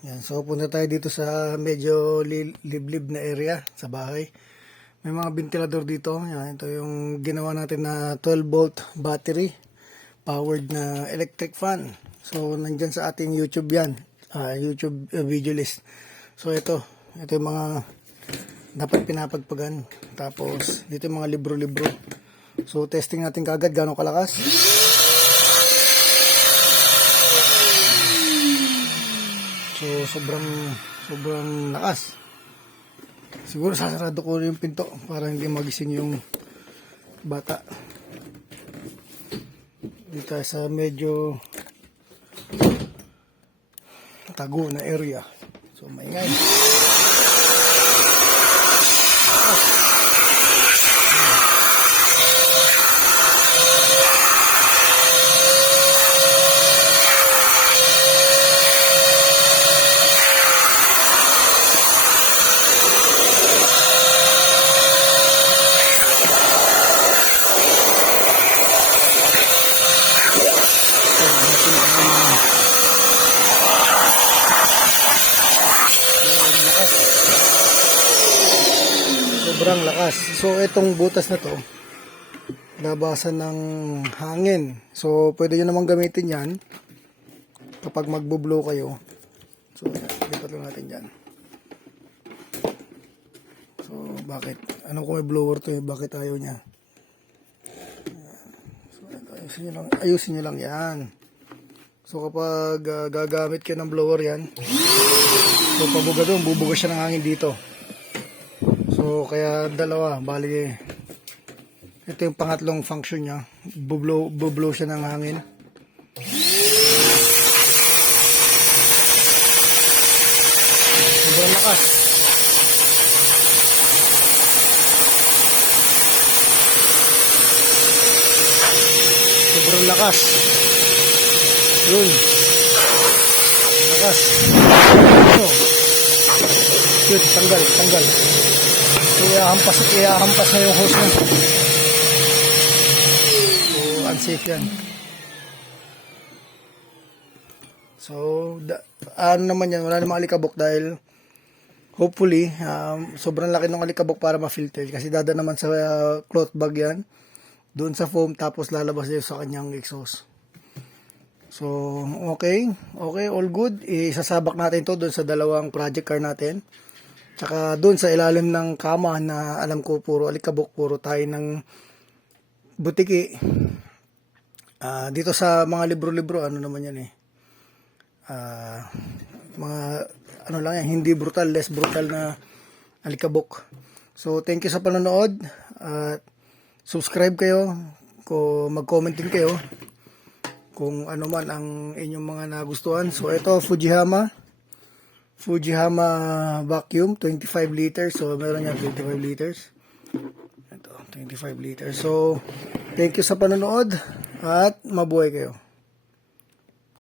Yan, so punta tayo dito sa medyo li- liblib na area sa bahay. May mga ventilador dito. Yan, ito yung ginawa natin na 12 volt battery powered na electric fan. So nandyan sa ating YouTube yan. ah, YouTube uh, video list. So ito, ito yung mga dapat pinapagpagan. Tapos dito yung mga libro-libro. So testing natin kagad gaano kalakas. So sobrang sobrang lakas. Siguro sasarado ko yung pinto para hindi magising yung bata. Dito sa medyo tago na area. So maingay. lakas. Sobrang lakas. So, itong butas na to, labasan ng hangin. So, pwede nyo naman gamitin yan kapag magbo-blow kayo. So, lipat lang natin yan. So, bakit? Ano kung may blower to eh? Bakit ayaw niya? So, ayusin nyo lang, ayusin nyo lang yan. So, kapag ah, gagamit kayo ng blower yan, So pabuga doon, bubuga siya ng hangin dito. So kaya dalawa, bali ito yung pangatlong function niya. Bublow, bublow siya ng hangin. Sobrang lakas. Sobrang lakas. Yun. Lakas. Ano? Yun, tanggal, tanggal. So, iahampas, iahampas na yung hose niya. So, unsafe yan. So, da, ano naman yan, wala namang alikabok dahil hopefully, um, sobrang laki ng alikabok para ma-filter kasi dada naman sa uh, cloth bag yan doon sa foam tapos lalabas yun sa kanyang exhaust. So, okay. Okay, all good. Isasabak natin to doon sa dalawang project car natin. Tsaka doon sa ilalim ng kama na alam ko puro alikabok, puro tayo ng butiki. Ah, dito sa mga libro-libro, ano naman yan eh. Ah, mga ano lang yan, hindi brutal, less brutal na alikabok. So, thank you sa panonood. At subscribe kayo. Kung mag-comment din kayo kung ano man ang inyong mga nagustuhan. So ito Fujihama Fujihama vacuum 25 liters. So meron yan 25 liters. Ito 25 liters. So thank you sa panonood at mabuhay kayo.